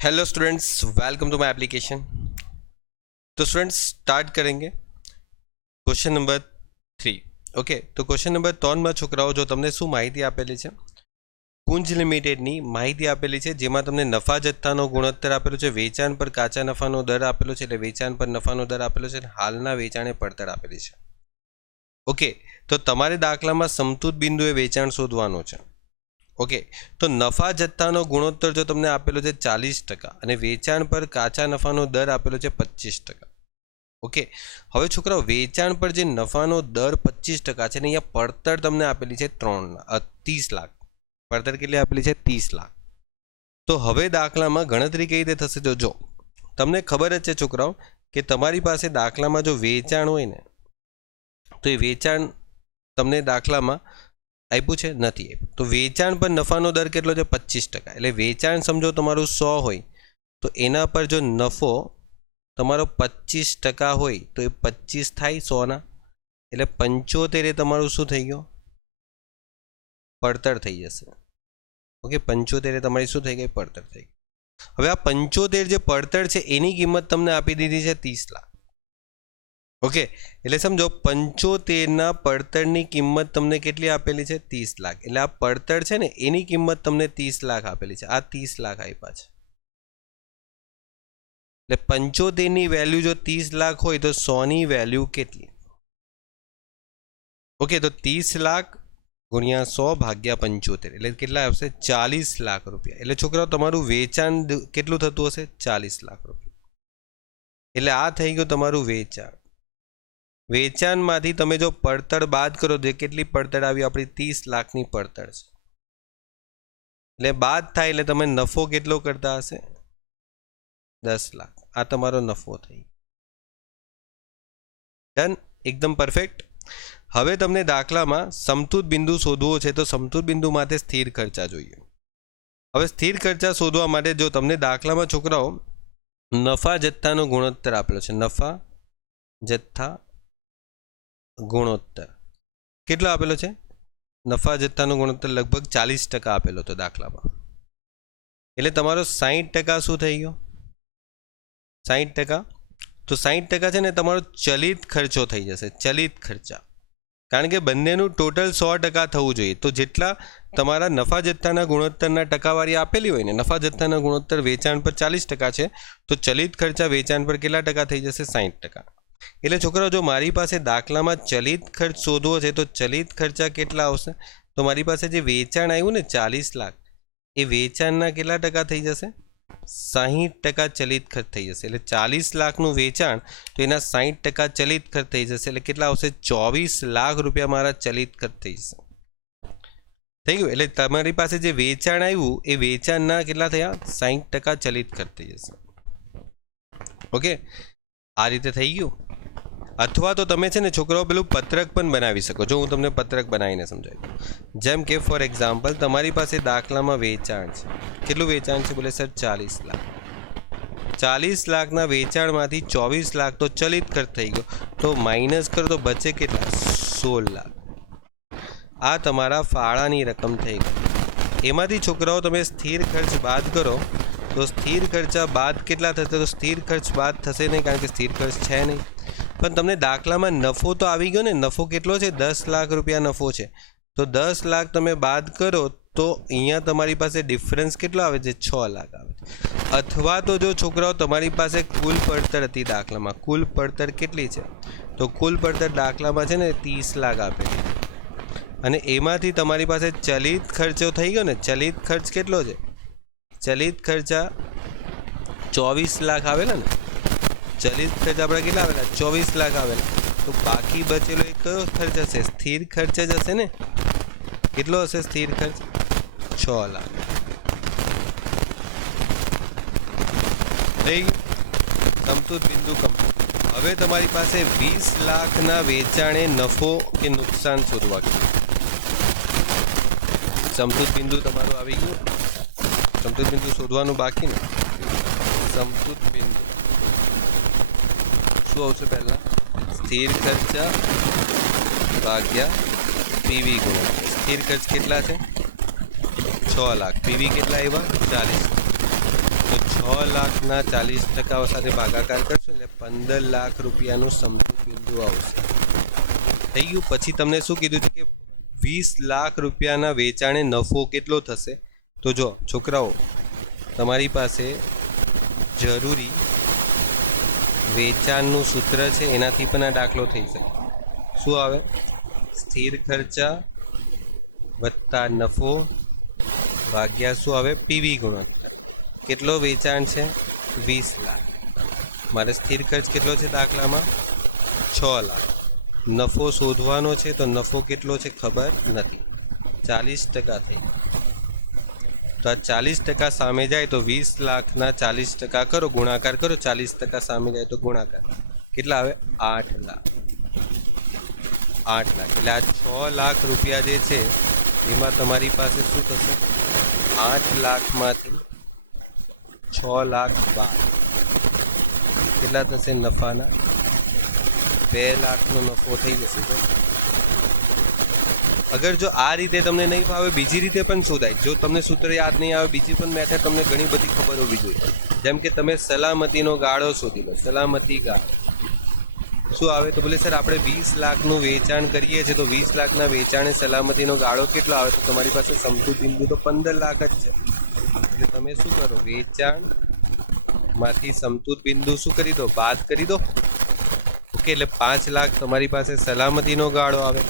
Hello students, welcome to my application. तो students start करेंगे question number 3। Okay, तो question number 3 માં છોકરાઓ જો તમને શું માહિતી આપેલી છે, કુંજ લિમિટેડની માહિતી આપેલી છે, જેમાં તમને નફા જથ્થાનો ગુણોત્તર આપેલો છે, વેચાણ પર કાચા નફાનો દર આપેલો છે, એટલે વેચાણ પર નફાનો દર આપેલો છે, હાલના વેચાણે પડતર આપેલી છે। ઓકે, તો તમારે દાખલામાં સમતૂર બિંદુએ વેચાણ શોધવાનું છે। ઓકે, તો નફા જથ્થાનો ગુણોત્તર જો તમને આપેલો છે 40% અને વેચાણ પર કાચા નફાનો દર આપેલો છે 25%। ઓકે, હવે છોકરાઓ વેચાણ પર જે નફાનો દર 25% છે ને અહીંયા પડતર તમને આપેલી છે 30 લાખ। પડતર કેટલી આપેલી છે? 30 લાખ। તો હવે દાખલામાં ગણતરી કઈ રીતે થશે? જો તમને ખબર જ છે છોકરાઓ કે તમારી પાસે દાખલામાં જો વેચાણ હોય ને તો એ વેચાણ તમને દાખલામાં આપ્યું છે નથી આપ્યું। તો વેચાણ પર નફાનો દર કેટલો છે? 25%। એટલે વેચાણ સમજો તમારું 100 હોય તો એના પર જો નફો તમારો 25% હોય તો એ 25 થાય 100 એટલે 75 એ તમારું શું થઈ ગયો? પડતર થઈ જશે। ઓકે, 75 એ તમારી શું થઈ ગઈ? પડતર થઈ ગઈ। હવે આ 75 જે પડતર છે એની કિંમત તમને આપી દીધી છે 30 લાખ। ઓકે, એટલે સમજો 75 પડતરની કિંમત તમને કેટલી આપેલી છે? 30 લાખ। એટલે આ પડતર છે ને એની કિંમત તમને 30 લાખ આપેલી છે, આ 30 લાખ આપ્યા છે। એટલે 75 વેલ્યુ જો 30 લાખ હોય તો 100 વેલ્યુ કેટલી? ઓકે, તો 30 લાખ ગુણ્યા 100 ભાગ્યા 75 એટલે કેટલા આવશે? 40 લાખ રૂપિયા। એટલે છોકરાઓ તમારું વેચાણ કેટલું થતું હશે? 40 લાખ રૂપિયા। એટલે આ થઈ ગયું તમારું વેચાણ। વેચાણમાંથી તમે જો પડતર બાદ કરો તો કેટલી પડતર આવી? આપણી 30 લાખની પડતર છે। એટલે બાદ થાય એટલે તમે નફો કેટલો કરતા હશે? 10 લાખ। આ તમારો નફો થઈ ડન, એકદમ પરફેક્ટ। હવે તમને દાખલામાં સમતૂર બિંદુ શોધવો છે તો સમતૂર બિંદુ માટે સ્થિર ખર્ચા જોઈએ। હવે સ્થિર ખર્ચા શોધવા માટે જો તમને દાખલામાં છોકરાઓ નફા જથ્થાનો ગુણોત્તર આપેલો છે, નફા જથ્થા ગુણોત્તર કેટલો આપેલો છે? નફા જથ્થાનો ગુણોત્તર લગભગ 40% આપેલો હતો દાખલામાં। એટલે તમારો 60% શું થઈ ગયો? 60%। તો 60% છે ને તમારો ચલિત ખર્ચો થઈ જશે, ચલિત ખર્ચા। કારણ કે બંનેનું ટોટલ 100% થવું જોઈએ। તો જેટલા તમારા નફા જથ્થાના ગુણોત્તરના ટકાવારી આપેલી હોય ને, નફા જથ્થાના ગુણોત્તર વેચાણ પર 40% છે તો ચલિત ખર્ચા વેચાણ પર કેટલા ટકા થઈ જશે? 60%। એટલે છોકરાઓ જો મારી પાસે દાખલામાં ચલિત ખર્ચ શોધવો છે તો ચલિત ખર્ચા કેટલા આવશે? તો મારી પાસે જે વેચાણ આવ્યું ને 40 લાખ એ વેચાણના કેટલા ટકા થઈ જશે? 60% ચલિત ખર્ચ થઈ જશે। એટલે 40 લાખનું વેચાણ તો એના 60% ચલિત ખર્ચ થઈ જશે। એટલે કેટલા આવશે? 24 લાખ રૂપિયા મારા ચલિત ખર્ચ થઈ જશે। થઈ ગયું? એટલે તમારી પાસે જે વેચાણ આવ્યું એ વેચાણના કેટલા થયા? 60% ચલિત ખર્ચ થઈ જશે। ઓકે, આ રીતે થઈ ગયું। અથવા તો તમે છે ને છોકરાઓ પેલું પત્રક પણ બનાવી શકો। જો હું તમને પત્રક બનાવીને સમજાવું, જેમ કે ફોર એક્ઝામ્પલ તમારી પાસે દાખલામાં વેચાણ છે, કેટલું વેચાણ છે? બોલે સર 40 લાખ। 40 લાખના વેચાણમાંથી 24 લાખ તો ચલિત ખર્ચ થઈ ગયો, તો માઇનસ કરો તો બચે કેટલા? 16 લાખ। આ તમારા ફાળાની રકમ થઈ ગઈ। એમાંથી છોકરાઓ તમે સ્થિર ખર્ચ બાદ કરો તો સ્થિર ખર્ચા બાદ કેટલા થશે? તો સ્થિર ખર્ચ બાદ થશે નહીં, કારણ કે સ્થિર ખર્ચ છે નહીં। પણ તમને દાખલામાં નફો તો આવી ગયો ને, નફો કેટલો છે? 10 લાખ રૂપિયા નફો છે। તો 10 લાખ તમે બાદ કરો તો અહીંયા તમારી પાસે ડિફરન્સ કેટલો આવે છે? 6 લાખ આવે છે। અથવા તો જો છોકરાઓ તમારી પાસે કુલ પડતર હતી દાખલામાં, કુલ પડતર કેટલી છે? તો કુલ પડતર દાખલામાં છે ને 30 લાખ આપેલી, અને એમાંથી તમારી પાસે ચલિત ખર્ચો થઈ ગયો ને, ચલિત ખર્ચ કેટલો છે? ચલિત ખર્ચા 24 લાખ આવેલા ને, ચલિત ખર્ચ આપણે કેટલા આવેલા? 24 લાખ આવેલા। તો બાકી બચેલો એક કયો ખર્ચ હશે? સ્થિર ખર્ચ જ હશે ને। કેટલો હશે સ્થિર ખર્ચ? 6 લાખ। થઈ ગયું? સમતૂર બિંદુ કમ્પ્લીટ। હવે તમારી પાસે 20 લાખના વેચાણે નફો કે નુકસાન શોધવા ગયું। સમતૂર બિંદુ તમારું આવી ગયું, સમતૂર બિંદુ શોધવાનું બાકી ને। સમતૂર બિંદુ શું આવશે? પહેલા સ્થિર ખર્ચા ભાગ્યા પીવી ગુણોત્તર। સ્થિર ખર્ચ કેટલા છે? 6 લાખ। પીવી કેટલા આવ્યા? 40। તો 6,40,000 સાથે ભાગાકાર કરશો એટલે 15,00,000 રૂપિયાનું સમતૂર બિંદુ આવશે. થઈ ગયું. પછી તમને શું કીધું છે કે 20,00,000 રૂપિયાના વેચાણે નફો કેટલો થશે? તો જો છોકરાઓ, તમારી પાસે જરૂરી વેચાણનું સૂત્ર છે, એનાથી પણ આ દાખલો થઈ શકે. શું આવે? સ્થિર ખર્ચા વત્તા નફો ભાગ્યા શું આવે? પીવી ગુણોત્તર. કેટલો વેચાણ છે? 20,00,000. મારે સ્થિર ખર્ચ કેટલો છે દાખલામાં? 6,00,000. નફો શોધવાનો છે, તો નફો કેટલો છે ખબર નથી. 40% થઈ. તો આ 40% સામે જાય તો 20,00,000ના 40% કરો, ગુણાકાર કરો. 40% સામે જાય તો ગુણાકાર. કેટલા આવે? 8,00,000. 8,00,000 એટલે આ 6,00,000 રૂપિયા જે છે એમાં તમારી પાસે શું થશે? 8,00,000માંથી 6,00,000 બાદ કેટલા થશે નફાના? 2,00,000નો નફો થઈ જશે. તો અગર જો આ રીતે તમને નહીં ફાવે, બીજી રીતે પણ શોધાય. જો તમને સૂત્ર યાદ નહીં આવે, બીજી પણ મેથડ તમને ઘણી બધી ખબર હોવી જોઈએ. જેમ કે તમે સલામતીનો ગાળો શોધી લો. સલામતી ગાળો શું આવે? તો બોલે સર આપણે 20,00,000નું વેચાણ કરીએ છીએ, તો 20,00,000ના વેચાણે સલામતીનો ગાળો કેટલો આવે? તો તમારી પાસે સમતૂર બિંદુ તો 15,00,000 જ છે. એટલે તમે શું કરો? વેચાણમાંથી સમતૂર બિંદુ શું કરી દો? બાદ કરી દો. ઓકે, એટલે 5,00,000 તમારી પાસે સલામતીનો ગાળો આવે.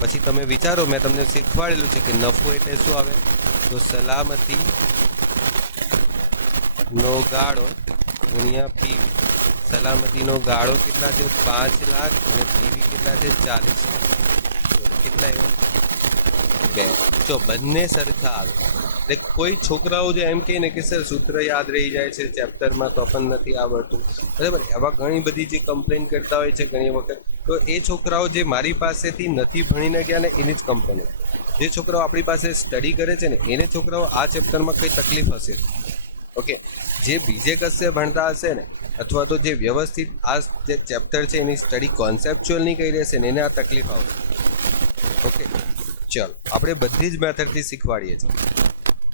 પછી તમે વિચારો, મેં તમને શીખવાડેલું છે કે નફો એટલે શું આવે? તો સલામતીનો ગાળો ગુણ્યા પીવી. સલામતીનો ગાળો કેટલા છે? 5,00,000 અને પીવી કેટલા છે? 40. કેટલા? 2. જો બંને સરખા આવે એટલે કોઈ છોકરાઓ જે એમ કહે ને કે સર સૂત્ર યાદ રહી જાય છે ચેપ્ટરમાં તો પણ નથી આવડતું, બરાબર, એવા ઘણી બધી જે કમ્પ્લેન કરતા હોય છે ઘણી વખત, તો એ છોકરાઓ જે મારી પાસેથી નથી ભણીને ગયા ને એની જ કમ્પ્લેન. જે છોકરાઓ આપણી પાસે સ્ટડી કરે છે ને એને છોકરાઓ આ ચેપ્ટરમાં કંઈ તકલીફ હશે. ઓકે, જે બીજે કશે ભણતા હશે ને, અથવા તો જે વ્યવસ્થિત આ જે ચેપ્ટર છે એની સ્ટડી કોન્સેપ્ચ્યુઅલ નહીં કરી રહેશે ને એને આ તકલીફ આવશે. ઓકે, ચલો આપણે બધી જ મેથડથી શીખવાડીએ છીએ.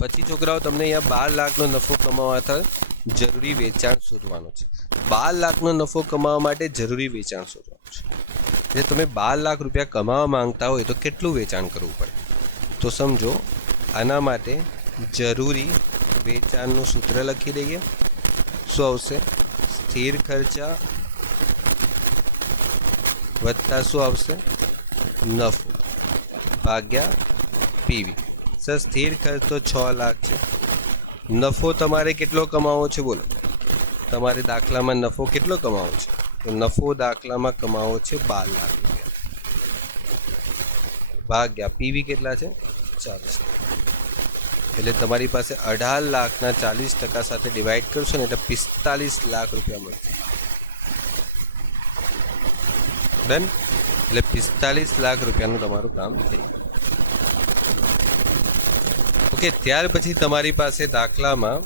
પછી છોકરાઓ તમને અહીંયા 12,00,000નો નફો કમાવા થાય જરૂરી વેચાણ શોધવાનું છે. 12,00,000નો નફો કમાવા માટે જરૂરી વેચાણ શોધવાનું છે. એટલે તમે 12,00,000 રૂપિયા કમાવા માંગતા હોય તો કેટલું વેચાણ કરવું પડે? તો સમજો, આના માટે જરૂરી વેચાણનું સૂત્ર લખી દઈએ. શું આવશે? સ્થિર ખર્ચા વત્તા શું આવશે? નફો ભાગ્યા પીવી. સર સ્થિર ખર્ચ તો 6,00,000 છે. નફો તમારે કેટલો કમાવો છે? બોલો, તમારે દાખલામાં નફો કેટલો કમાવો છે? તો નફો દાખલામાં કમાવો છે 12,00,000 રૂપિયા ભાગ્યા પીવી કેટલા છે? 40. એટલે તમારી પાસે 18,00,000ના 40% સાથે ડિવાઈડ કરશો ને એટલે 45,00,000 રૂપિયા મળશે. ડન. એટલે 45,00,000 રૂપિયાનું તમારું કામ થઈ ગયું. ઓકે, ત્યાર પછી તમારી પાસે દાખલામાં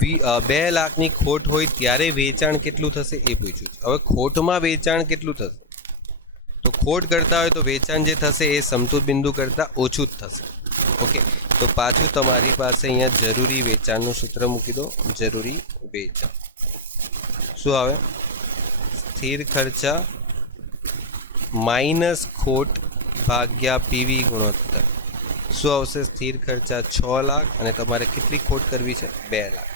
2,00,000ની ખોટ હોય ત્યારે વેચાણ કેટલું થશે એ પૂછ્યું છે. હવે ખોટમાં વેચાણ કેટલું થશે? તો ખોટ કરતા હોય તો વેચાણ જે થશે એ સમતૂર બિંદુ કરતાં ઓછું જ થશે. ઓકે, તો પાછું તમારી પાસે અહીંયા જરૂરી વેચાણનું સૂત્ર મૂકી દો. જરૂરી વેચાણ શું આવે? સ્થિર ખર્ચા માઇનસ ખોટ ભાગ્યા પીવી ગુણોત્તર. શું આવશે? સ્થિર ખર્ચા 6,00,000 અને તમારે કેટલી ખોટ કરવી છે? 2,00,000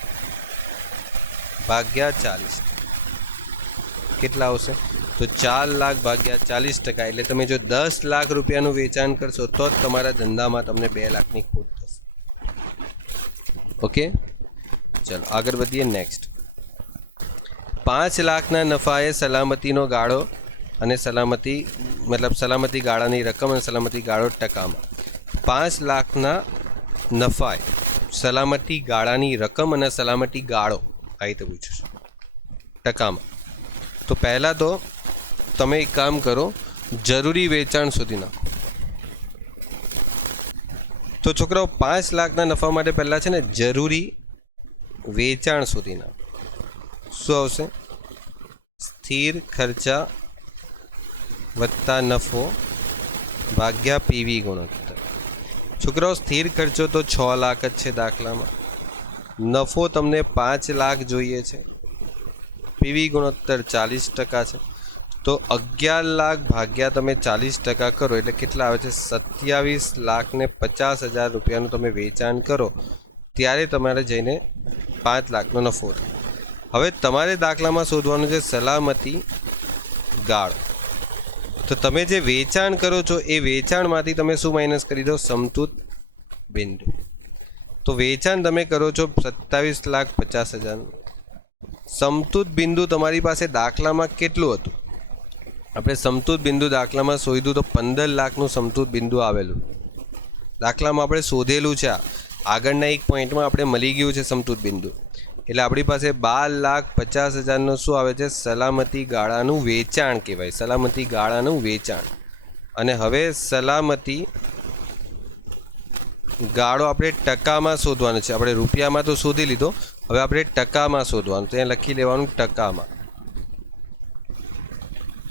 ભાગ્યા 40. કેટલા આવશે? તો 4,00,000 ભાગ્યા 40%. એટલે તમે જો 10,00,000 રૂપિયાનું વેચાણ કરશો તો જ તમારા ધંધામાં તમને 2,00,000ની ખોટ થશે. ઓકે, ચલો આગળ વધીએ. નેક્સ્ટ, 5,00,000ના નફાએ સલામતીનો ગાળો અને સલામતી ગાળાની રકમ અને સલામતી ગાળો ટકામાં. 5,00,000ના નફાએ સલામતી ગાળાની રકમ અને સલામતી ગાળો આ રીતે પૂછ્યું છે ટકામાં. તો પહેલાં તો તમે એક કામ કરો, જરૂરી વેચાણ શોધી નાખો. તો છોકરાઓ 5,00,000ના નફા માટે પહેલાં છે ને જરૂરી વેચાણ શોધી નાખો. શું આવશે? સ્થિર ખર્ચા વત્તા નફો ભાગ્યા પીવી ગુણોત્તર. છોકરાઓ સ્થિર ખર્ચો તો 6,00,000 જ છે દાખલામાં. નફો તમને 5 લાખ જોઈએ છે, પીવી ગુણોત્તર 40% છે, તો 11 લાખ ભાગ્યા તમે 40% કરો એટલે કેટલા આવે છે? 27,50,000 રૂપિયાનું તમે વેચાણ કરો ત્યારે તમારે જઈને 5 લાખનો નફો થાય. હવે તમારે દાખલામાં શોધવાનું છે સલામતી ગાળો. તો તમે જે વેચાણ કરો છો એ વેચાણમાંથી તમે શું માઇનસ કરી દો? સમતૂર બિંદુ. તો વેચાણ તમે કરો છો 27,50,000. સમતૂર બિંદુ તમારી પાસે દાખલામાં કેટલું હતું? આપણે સમતૂર બિંદુ દાખલામાં શોધ્યું તો 15 લાખનું સમતૂર બિંદુ આવેલું દાખલામાં આપણે શોધેલું છે. આગળના એક પોઈન્ટમાં આપણે મળી ગયું છે સમતૂર બિંદુ, એટલે આપણી પાસે 12,50,000નો શું આવે છે? સલામતી ગાળાનું વેચાણ કહેવાય, સલામતી ગાળાનું વેચાણ. અને હવે સલામતી ગાળો આપણે ટકામાં શોધવાનો છે. આપણે રૂપિયામાં તો શોધી લીધો, હવે આપણે ટકામાં શોધવાનું. ત્યાં લખી લેવાનું ટકામાં.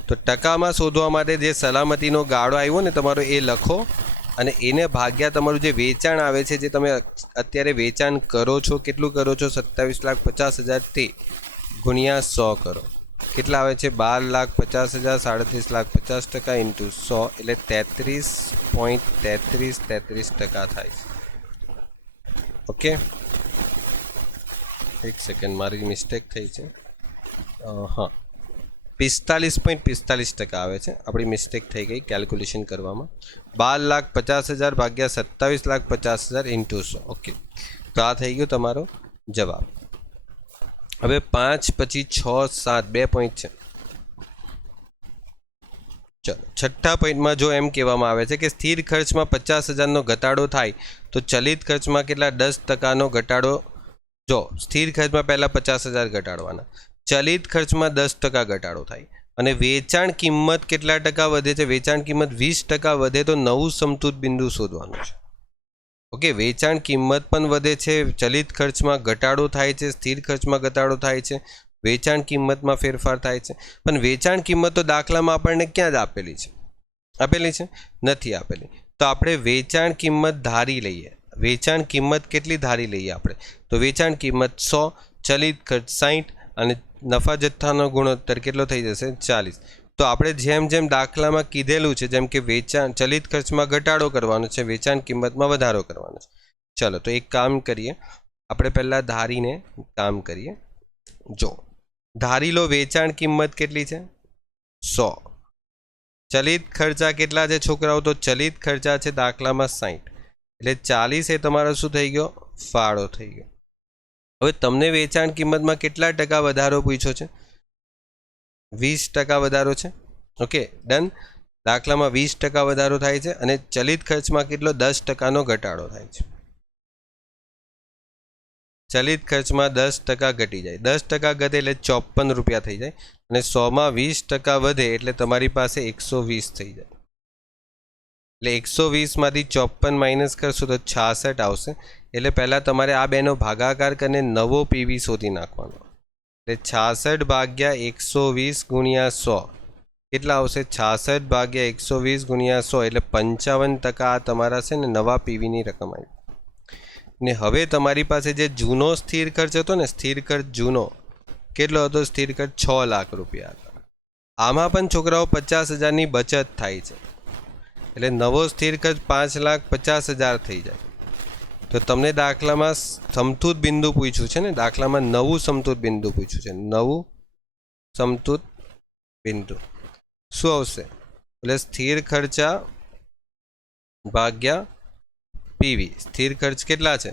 તો ટકામાં શોધવા માટે જે સલામતીનો ગાળો આવ્યો ને તમારો એ લખો, અને એને ભાગ્યા તમારું જે વેચાણ આવે છે, જે તમે અત્યારે વેચાણ કરો છો, કેટલું કરો છો? 27,50,000 તે ગુણ્યા 100 કરો. કેટલા આવે છે? 12,50,000 37,50,000 ઇન્ટુ 100 એટલે 33.33% થાય છે. ઓકે, એક સેકન્ડ, મારી મિસ્ટેક થઈ છે. હા, 45.45% આવે છે. આપણી મિસ્ટેક થઈ ગઈ કેલ્ક્યુલેશન કરવામાં. 12,50,000 ભાગ્યા 27,50,000 ઇન્ટુ 100. ઓકે, તો આ થઈ ગયો તમારો જવાબ. હવે 5 પછી 6 7 2 પોઈન્ટ છે. ચલો, છઠ્ઠા પોઈન્ટમાં જો એમ કહેવામાં આવે છે કે સ્થિર ખર્ચમાં 50,000નો ઘટાડો થાય તો ચલિત ખર્ચમાં કેટલા? 10%નો ઘટાડો. જો સ્થિર ખર્ચમાં પહેલાં 50,000 ઘટાડવાના, ચલિત ખર્ચમાં 10% ઘટાડો થાય, અને વેચાણ કિંમત કેટલા ટકા વધે છે? વેચાણ કિંમત 20% વધે તો નવું સમતૂર બિંદુ શોધવાનું છે. ઓકે, વેચાણ કિંમત પણ વધે છે, ચલિત ખર્ચમાં ઘટાડો થાય છે, સ્થિર ખર્ચમાં ઘટાડો થાય છે, વેચાણ કિંમતમાં ફેરફાર થાય છે. પણ વેચાણ કિંમત તો દાખલામાં આપણને ક્યાં જ આપેલી છે? આપેલી છે? નથી આપેલી. તો આપણે વેચાણ કિંમત ધારી લઈએ. વેચાણ કિંમત કેટલી ધારી લઈએ આપણે? તો વેચાણ કિંમત 100, ચલિત ખર્ચ 60 અને નફા જથ્થાનો ગુણોત્તર કેટલો થઈ જશે? 40. તો આપણે જેમ જેમ દાખલામાં કીધેલું છે, જેમ કે વેચાણ ચલિત ખર્ચમાં ઘટાડો કરવાનો છે, વેચાણ કિંમતમાં વધારો કરવાનો છે. ચલો, તો એક કામ કરીએ, આપણે પહેલાં ધારીને કામ કરીએ. જો ધારી લો વેચાણ કિંમત કેટલી છે? 100. ચલિત ખર્ચા કેટલા છે છોકરાઓ? તો ચલિત ખર્ચા છે દાખલામાં 60, એટલે 40 એ તમારો શું થઈ ગયો? ફાળો થઈ ગયો. હવે તમને વેચાણ કિંમતમાં કેટલા ટકા વધારો પૂછ્યો છે? 20% વધારો છે. Okay, done. દાખલામાં 20% વધારો થાય છે, અને ચલિત ખર્ચમાં કેટલો? 10%નો ઘટાડો થાય છે. ચલિત ખર્ચમાં 10% ઘટી જાય. 10% ઘટે એટલે 54 રૂપિયા થઈ જાય, અને 100માં 20% વધે એટલે તમારી પાસે 120 થઈ જાય. એટલે 120માંથી 54 માઇનસ કરશો તો 66 આવશે. એટલે પહેલાં તમારે આ બેનો ભાગાકાર કરીને નવો પીવી શોધી નાખવાનો. એટલે 66 ભાગ્યા 120 ગુણ્યા 100 કેટલા આવશે? 66 ભાગ્યા 120 ગુણ્યા 100 એટલે 55% આ તમારા છે ને નવા પીવીની રકમ આવી. ને હવે તમારી પાસે જે જૂનો સ્થિર ખર્ચ હતો ને, સ્થિર ખર્ચ જૂનો કેટલો હતો? સ્થિર ખર્ચ 6 લાખ રૂપિયા હતા. આમાં પણ છોકરાઓ 50,000ની બચત થાય છે, એટલે નવો સ્થિર ખર્ચ 5,50,000 થઈ જાય. તો તમને દાખલામાં સમતૂર બિંદુ પૂછ્યું છે ને, દાખલામાં નવું સમતૂર બિંદુ પૂછ્યું છે. નવું સમતૂર બિંદુ શું આવશે? એટલે સ્થિર ખર્ચા ભાગ્યા પીવી. સ્થિર ખર્ચ કેટલા છે?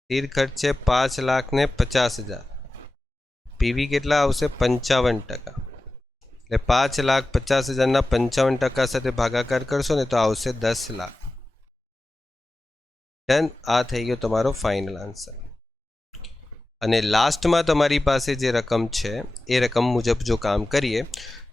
સ્થિર ખર્ચ છે 5,50,000. પીવી કેટલા આવશે? 55%. એટલે 5,50,000ના 55% સાથે ભાગાકાર કરશો ને તો આવશે 10 લાખ. ડન. આ થઈ ગયો તમારો ફાઇનલ આન્સર. અને લાસ્ટમાં તમારી પાસે જે રકમ છે એ રકમ મુજબ જો કામ કરીએ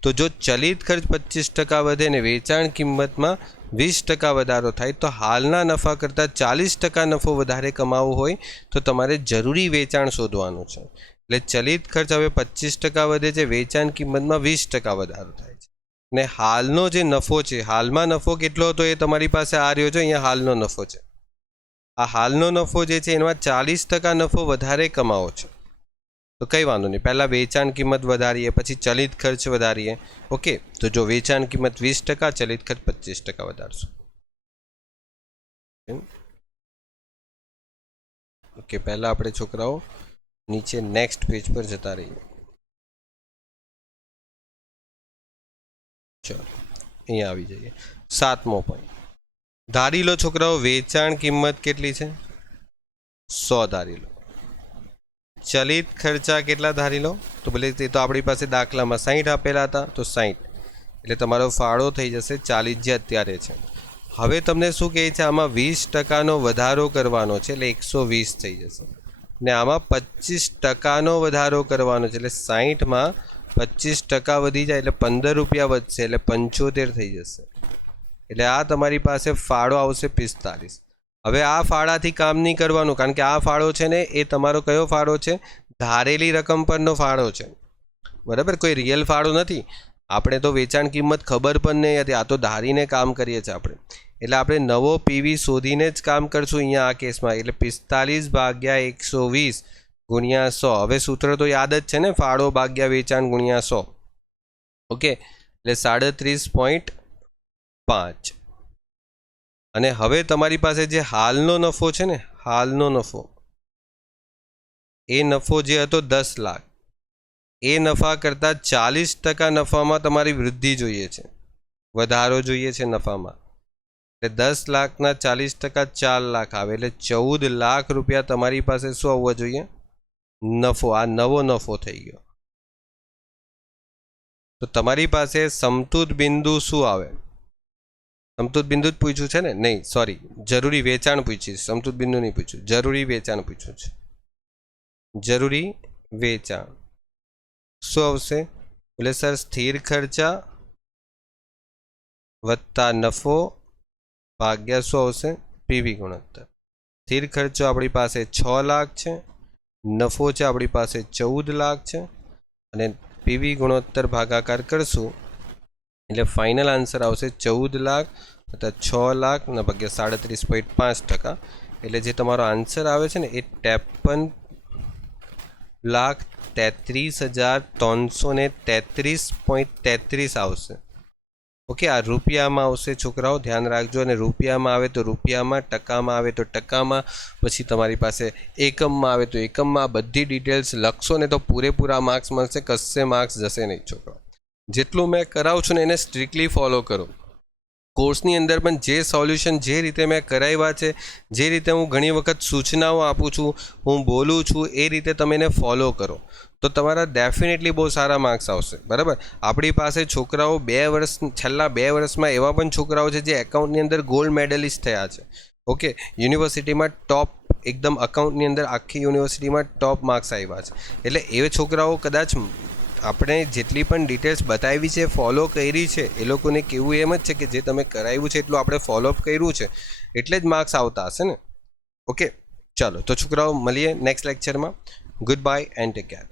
તો જો ચલિત ખર્ચ 25% વધે ને વેચાણ કિંમતમાં 20% વધારો થાય તો હાલના નફા કરતાં 40% નફો વધારે કમાવવો હોય તો તમારે જરૂરી વેચાણ શોધવાનું છે. એટલે ચલિત ખર્ચ હવે 25% વધે છે, વેચાણ કિંમતમાં 20% વધારો થાય છે, ને હાલનો જે નફો છે, હાલમાં નફો કેટલો હતો એ તમારી પાસે આ રહ્યો છે, અહીંયા હાલનો નફો છે. આ હાલનો નફો જે છે એમાં 40% નફો વધારે કમાવો છે તો કંઈ વાંધો નહીં, પહેલાં વેચાણ કિંમત વધારીએ, પછી ચલિત ખર્ચ વધારીએ. ઓકે, તો જો વેચાણ કિંમત 20%, ચલિત ખર્ચ 25% વધારશું. ઓકે, પહેલાં આપણે છોકરાઓ નીચે નેક્સ્ટ પેજ પર જતા રહીએ. ચલો અહીંયા આવી જઈએ. 7મો પોઈન્ટ ધારી લો છોકરાઓ, વેચાણ કિંમત કેટલી છે? 100 ધારી લો. ચલિત ખર્ચા કેટલા ધારી લો? તો ભલે તે તો આપણી પાસે દાખલામાં 60 આપેલા હતા, તો 60 એટલે તમારો ફાળો થઈ જશે 40 જે અત્યારે છે. હવે તમને શું કહે છે? આમાં 20%નો વધારો કરવાનો છે એટલે 120 થઈ જશે, ને આમાં 25%નો વધારો કરવાનો છે એટલે 60માં 25% વધી જાય એટલે 15 રૂપિયા વધશે એટલે 75 થઈ જશે. એટલે આ તમારી પાસે ફાળો આવશે 45. હવે આ ફાળાથી કામ નહીં કરવાનું, કારણ કે આ ફાળો છે ને એ તમારો કયો ફાળો છે? ધારેલી રકમ પરનો ફાળો છે, બરાબર? કોઈ રિયલ ફાળો નથી. આપણે તો વેચાણ કિંમત ખબર પણ નહીં હતી, આ તો ધારીને કામ કરીએ છીએ આપણે. એટલે આપણે નવો પીવી શોધીને જ કામ કરશું અહીંયા આ કેસમાં. એટલે 45 ભાગ્યા 120 ગુણ્યા 100. હવે સૂત્ર તો યાદ જ છે ને, ફાળો ભાગ્યા વેચાણ ગુણ્યા 100. ઓકે, એટલે 37.5. અને હવે તમારી પાસે જે હાલનો નફો છે ને, હાલનો નફો, એ નફો જે હતો 10 લાખ, એ નફા કરતાં 40% નફામાં તમારી વૃદ્ધિ જોઈએ છે, વધારો જોઈએ છે નફામાં. એટલે 10 લાખના 40% 4 લાખ આવે એટલે 14 લાખ રૂપિયા તમારી પાસે શું આવવા જોઈએ? નફો. આ નવો નફો થઈ ગયો. તો તમારી પાસે સમતુત બિંદુ શું આવે? સમતુત બિંદુ જ પૂછ્યું છે ને? નહીં, સોરી, જરૂરી વેચાણ પૂછ્યું. સમતુત બિંદુ નહીં પૂછ્યું, જરૂરી વેચાણ પૂછ્યું છે. જરૂરી વેચાણ શું આવશે? એટલે સર સ્થિર ખર્ચા વત્તા નફો ભાગ્યા શું આવશે? પીવી ગુણોત્તર. સ્થિર ખર્ચો આપણી પાસે 6 લાખ છે, નફો છે આપણી પાસે 14 લાખ છે, અને પીવી ગુણોત્તર ભાગાકાર કરશું એટલે ફાઇનલ આન્સર આવશે 14 લાખ વત્તા 6 લાખ ના ભાગ્યા 37.5%. એટલે જે તમારો આન્સર આવે છે ને એ 53,33,333.33 આવશે. ઓકે, આ રૂપિયામાં આવશે છોકરાઓ, ધ્યાન રાખજો. અને રૂપિયામાં આવે તો રૂપિયામાં, ટકામાં આવે તો ટકામાં, પછી તમારી પાસે એકમમાં આવે તો એકમમાં. બધી ડિટેલ્સ લખશો ને તો પૂરેપૂરા માર્ક્સ મળશે, કશે માર્ક્સ જશે નહીં છોકરાઓ. જેટલું મેં કરાવું છું ને એને સ્ટ્રિક્ટલી ફોલો કરો. કોર્સની અંદર પણ જે સોલ્યુશન જે રીતે મેં કરાવ્યા છે, જે રીતે હું ઘણી વખત સૂચનાઓ આપું છું, હું બોલું છું, એ રીતે તમે એને ફોલો કરો તો તમારા ડેફિનેટલી બહુ સારા માર્ક્સ આવશે, બરાબર? આપણી પાસે છોકરાઓ છેલ્લા 2 વર્ષમાં એવા પણ છોકરાઓ છે જે એકાઉન્ટની અંદર ગોલ્ડ મેડલિસ્ટ થયા છે. ઓકે, યુનિવર્સિટીમાં ટોપ, એકદમ અકાઉન્ટની અંદર આખી યુનિવર્સિટીમાં ટોપ માર્ક્સ આવ્યા છે. એટલે એ છોકરાઓ કદાચ આપણે જેટલી પણ ડિટેલ્સ બતાવી છે, ફોલો કરી છે, એ લોકોને કહેવું એમ જ છે કે જે તમે કરાવ્યું છે એટલું આપણે ફોલોઅપ કર્યું છે એટલે જ માર્ક્સ આવતા હશે ને. ઓકે, ચાલો તો છોકરાઓ મળીએ નેક્સ્ટ લેક્ચરમાં. Good bye and take care.